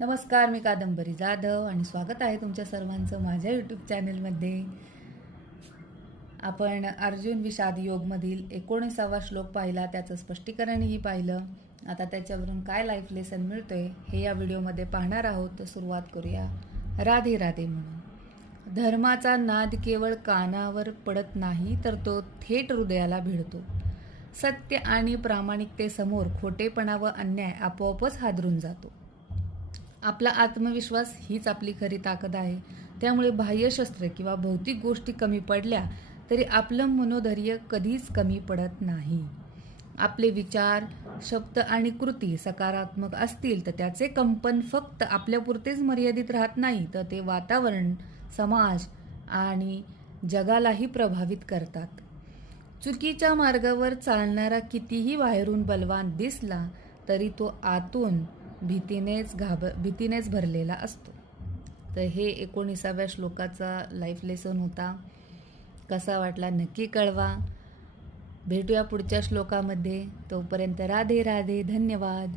नमस्कार, मी कादंबरी जाधव आणि स्वागत आहे तुमच्या सर्वांचं माझ्या यूट्यूब चॅनलमध्ये. आपण अर्जुन विषाद योगमधील 19वा श्लोक पाहिला, त्याचं स्पष्टीकरणही पाहिलं. आता त्याच्यावरून काय लाईफ लेसन मिळतोय हे या व्हिडिओमध्ये पाहणार आहोत. तर सुरुवात करूया. राधे राधे म्हणून. धर्माचा नाद केवळ कानावर पडत नाही, तर तो थेट हृदयाला भिडतो. सत्य आणि प्रामाणिकतेसमोर खोटेपणा व अन्याय आपोआपच हादरून जातो. आपला आत्मविश्वास हीच आपली खरी ताकद आहे. त्यामुळे बाह्य शस्त्र किंवा भौतिक गोष्टी कमी पडल्या तरी आपलं मनोधैर्य कधीच कमी पडत नाही. आपले विचार, शब्द आणि कृती सकारात्मक असतील तर त्याचे कंपन फक्त आपल्यापुरतेच मर्यादित राहत नाही, तर ते वातावरण, समाज आणि जगालाही प्रभावित करतात. चुकीच्या मार्गावर चालणारा कितीही बाहेरून बलवान दिसला तरी तो आतून भीतीनेच भरलेला असतो. तर हे 19व्या श्लोकाचा लाईफ लेसन होता. कसा वाटला नक्की कळवा. भेटूया पुढच्या श्लोकामध्ये. तोपर्यंत राधे राधे. धन्यवाद.